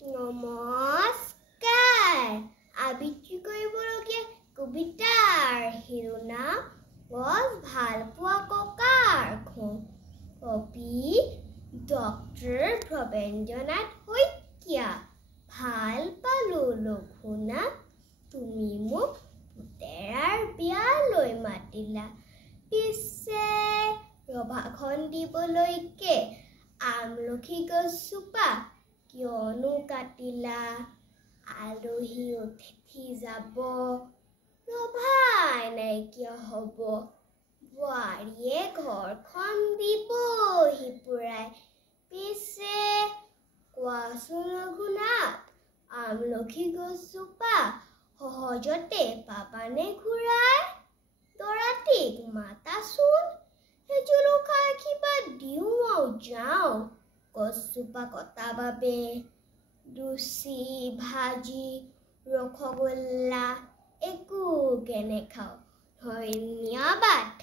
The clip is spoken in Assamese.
নমস্কাৰ। আবৃত্তি কৰিবলগীয়া কবিতাৰ শিৰোনাম গছ ভাল পোৱা ককাৰ ঘৰ। কবি ডক্টৰ ভৱেন্দ্ৰনাথ শইকীয়া। ভাল পালো লঘুনাথ, তুমি মোক পুতেৰাৰ বিয়ালৈ মাতিলা। পিছে ৰভাখন দিবলৈকে আমলখি গছজোপা কিয়নো কাটিলা? আলহী অতিথি যাব, ৰভাই নাইকিয়া হ'ব। বোৱাৰীয়ে ঘৰখন দিবহি পুৰাই। পিছে কোৱাচোন ৰঘুনাথ, আমলখি গছজোপা সহজতে পাবানে ঘূৰাই? দৰাটিক মাতাচোন, জলকীয়া আশীৰ্বাদ দিওঁ আৰু যাওঁ। গছজোপা কটা বাবে লুচি ভাজি ৰসগোল্লা একোকে নেখাওঁ। ধন্যবাদ।